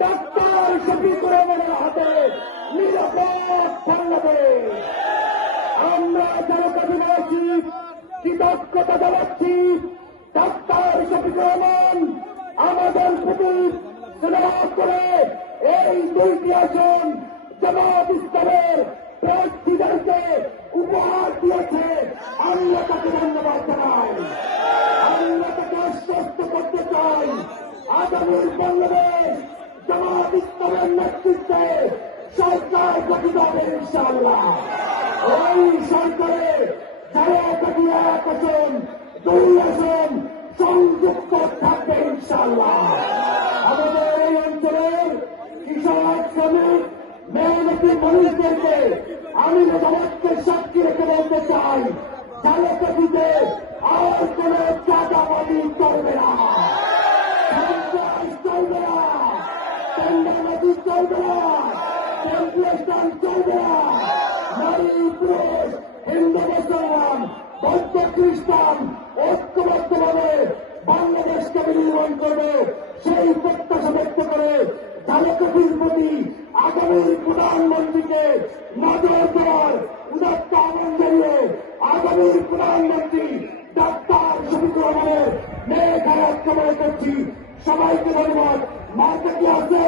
Doctor Shafiqur রহমানের হাতে নিরাপদ আমরা জনতা দিবাসী কৃতজ্ঞতা জানাচ্ছি ডাক্তার শফিকুর রহমান আমাদের প্রতি ধন্যবাদ করে এই দুইটি আসন জামাত ইসলামের প্রার্থীদেরকে উপহার দিয়েছে। আমরা তাকে ধন্যবাদ জানাই। আমরা তাকে আশ্বস্ত করতে চাই। আগামীর বাংলাদেশ জামাত ইসলামের নেতৃত্বে সরকার গঠিত হবে ইনশাআল্লাহ। ওই সরকারে যারা কাটি এক আসন, দুই আসন সংযুক্ত থাকবে ইনশাআল্লাহ আমাদের এই অঞ্চলের কৃষক শ্রমিক মানুষদেরকে আমি জামাতকে সাক্ষী রেখে বলতে চাই ঝালকাঠিতে আর কোন চাঁদাবাদি চলবে না। চলবে না। টেন্ডারবাজি চলবে না। টেম্পলেশন চলবে না। নারী, পুরুষ, হিন্দু, মুসলমান, বৌদ্ধ, খ্রিস্টান, ঐক্যবদ্ধভাবে বাংলাদেশকে বিনির্মাণ করবে। সেই প্রত্যাশা ব্যক্ত করে ঝালকাঠির আগামীর প্রধানমন্ত্রীকে নজর দেওয়ার উদাত্ত আহ্বান জানিয়ে আগামী প্রধানমন্ত্রী ডাক্তার শফিকুর রহমানের মেয়ে ঘরে করছি। সবাইকে ধন্যবাদ। মার্কেটে আছে